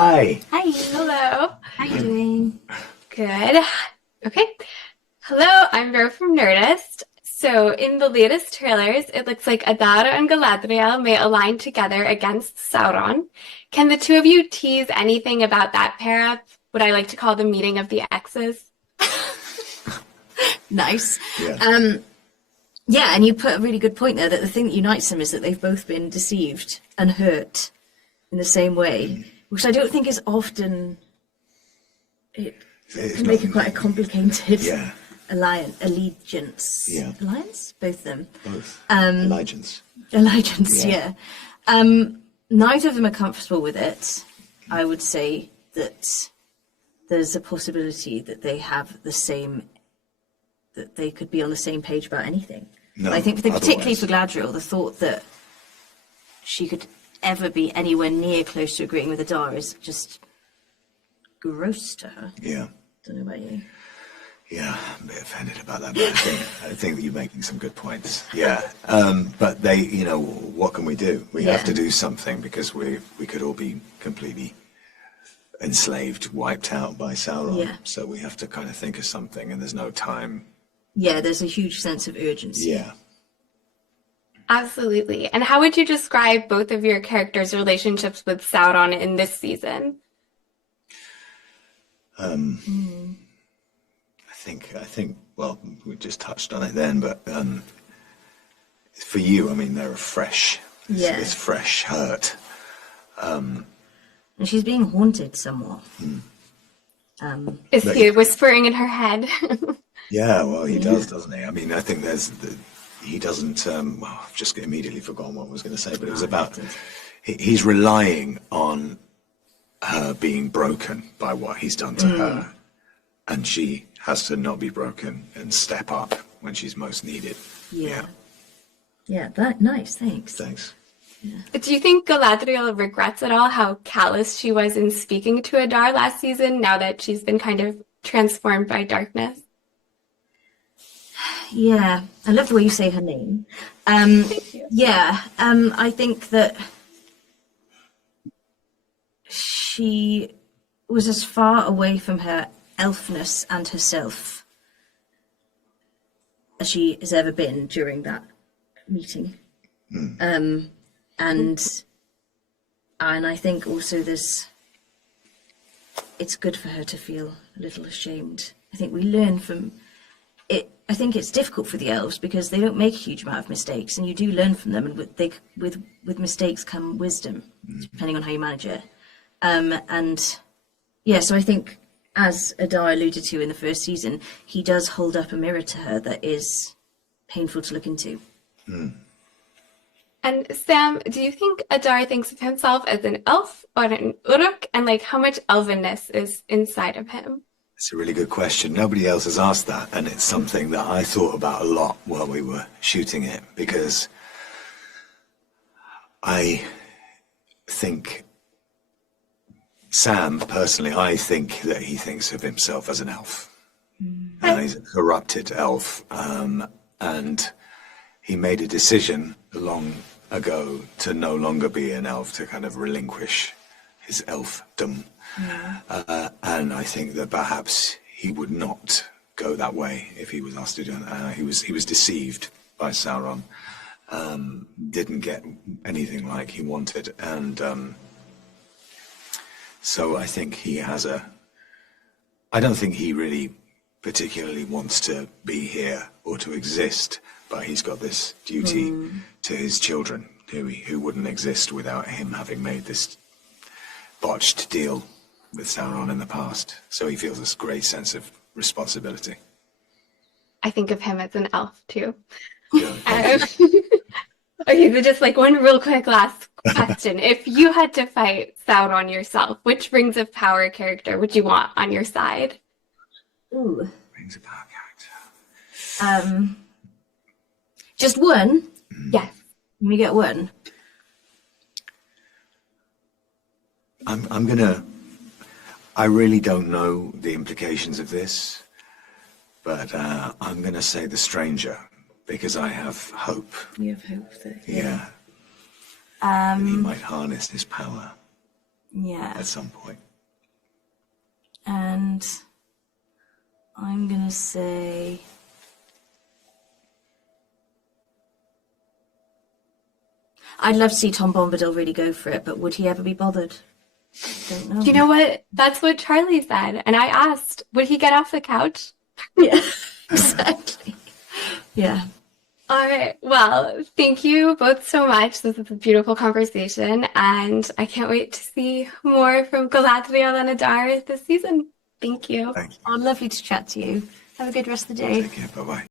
Hi. Hi. Hello. How you doing? Good. Okay. Hello, I'm Ro from Nerdist. So, in the latest trailers, it looks like Adar and Galadriel may align together against Sauron. Can the two of you tease anything about that pair up? What I like to call the meeting of the exes? Nice. Yeah. Yeah, and you put a really good point there that the thing that unites them is that they've both been deceived and hurt in the same way, which I don't think is often. It can make it quite a complicated Yeah. allegiance. Yeah. Alliance? Both of them. Both. Allegiance. Allegiance, Yeah. yeah. Neither of them are comfortable with it. I would say that there's a possibility that they have the same, that they could be on the same page about anything. No, I think, particularly otherwise. for Galadriel, the thought that she could ever be anywhere near close to agreeing with Adar is just gross to her. Yeah. Don't know about you. Yeah, I'm a bit offended about that, but I think that you're making some good points. Yeah. But they, what can we do? We have to do something because we could all be completely enslaved, wiped out by Sauron. Yeah. So we have to kind of think of something, and there's no time. Yeah, there's a huge sense of urgency. Yeah. Absolutely. And how would you describe both of your characters' relationships with Sauron in this season? I think. Well, we just touched on it then, but for you, I mean, they're a fresh. It's fresh hurt. And she's being haunted somewhat. Is he whispering in her head? Yeah, well, he does, doesn't he? I mean, I think he doesn't. Well, I've just immediately forgotten what I was going to say, but it was about he's relying on her being broken by what he's done to her, and she has to not be broken and step up when she's most needed. Yeah. Yeah, that nice, thanks. Thanks. Do you think Galadriel regrets at all how callous she was in speaking to Adar last season now that she's been kind of transformed by darkness? Yeah, I love the way you say her name. Thank you. Yeah, I think that she was as far away from her elfness and herself as she has ever been during that meeting. And I think also it's good for her to feel a little ashamed. I think we learn from it. I think it's difficult for the elves because they don't make a huge amount of mistakes, and you do learn from them. And with mistakes come wisdom, depending on how you manage it. And yeah, so I think, as Adar alluded to in the first season, he does hold up a mirror to her that is painful to look into. And Sam, do you think Adar thinks of himself as an elf or an Uruk? And how much elvenness is inside of him? It's a really good question. Nobody else has asked that, and it's something that I thought about a lot while we were shooting it, because I think Sam, personally, I think that he thinks of himself as an elf. He's a corrupted elf, and he made a decision long ago to no longer be an elf, to kind of relinquish his elfdom. And I think that perhaps he would not go that way if he was asked to do it. He was deceived by Sauron, didn't get anything like he wanted, and so I think he has I don't think he really particularly wants to be here or to exist, but he's got this duty to his children who wouldn't exist without him having made this botched deal with Sauron in the past. So he feels this great sense of responsibility. I think of him as an elf too. Yeah. Okay, so just one real quick last question. If you had to fight Sauron yourself, which Rings of Power character would you want on your side? Ooh. Rings of Power character. Just one? Yes. Let me get one. I really don't know the implications of this, but I'm gonna say the stranger, because I have hope. You have hope that. Yeah. And he might harness his power. Yeah. at some point. And I'm going to say... I'd love to see Tom Bombadil really go for it, but would he ever be bothered? I don't know. You know what? That's what Charlie said. And I asked, would he get off the couch? Yeah, exactly. Yeah. All right. Well, thank you both so much. This was a beautiful conversation, and I can't wait to see more from Galadriel and Adar this season. Thank you. Thank you. Oh, lovely to chat to you. Have a good rest of the day. Take care. Bye-bye.